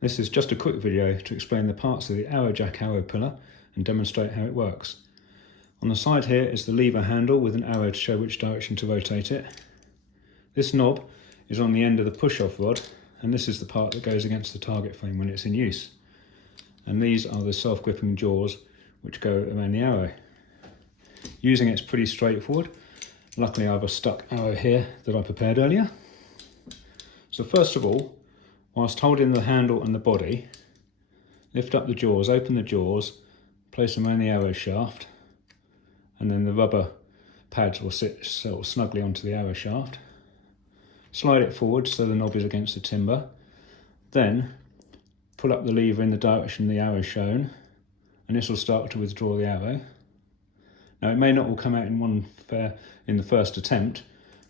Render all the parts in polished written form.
This is just a quick video to explain the parts of the Arojac arrow puller and demonstrate how it works. On the side here is the lever handle with an arrow to show which direction to rotate it. This knob is on the end of the push-off rod, and this is the part that goes against the target frame when it's in use. And these are the self-gripping jaws which go around the arrow. Using it's pretty straightforward. Luckily I have a stuck arrow here that I prepared earlier. So first of all, whilst holding the handle and the body, lift up the jaws, open the jaws, place them around the arrow shaft, and then the rubber pads will sit sort of snugly onto the arrow shaft. Slide it forward so the knob is against the timber. Then pull up the lever in the direction the arrow is shown, and this will start to withdraw the arrow. Now it may not all come out in the first attempt,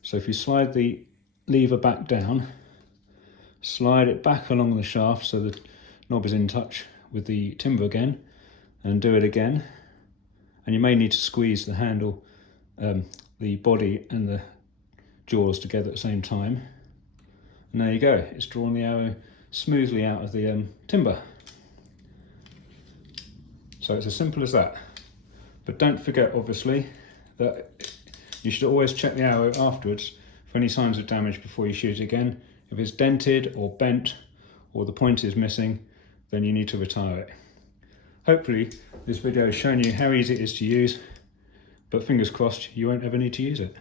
so if you slide the lever back down, slide it back along the shaft so the knob is in touch with the timber again, and do it again. And you may need to squeeze the handle, the body and the jaws together at the same time. And there you go, it's drawn the arrow smoothly out of the timber. So it's as simple as that. But don't forget, obviously, that you should always check the arrow afterwards for any signs of damage before you shoot again. If it's dented or bent or the point is missing, then you need to retire it. Hopefully this video has shown you how easy it is to use, but fingers crossed you won't ever need to use it.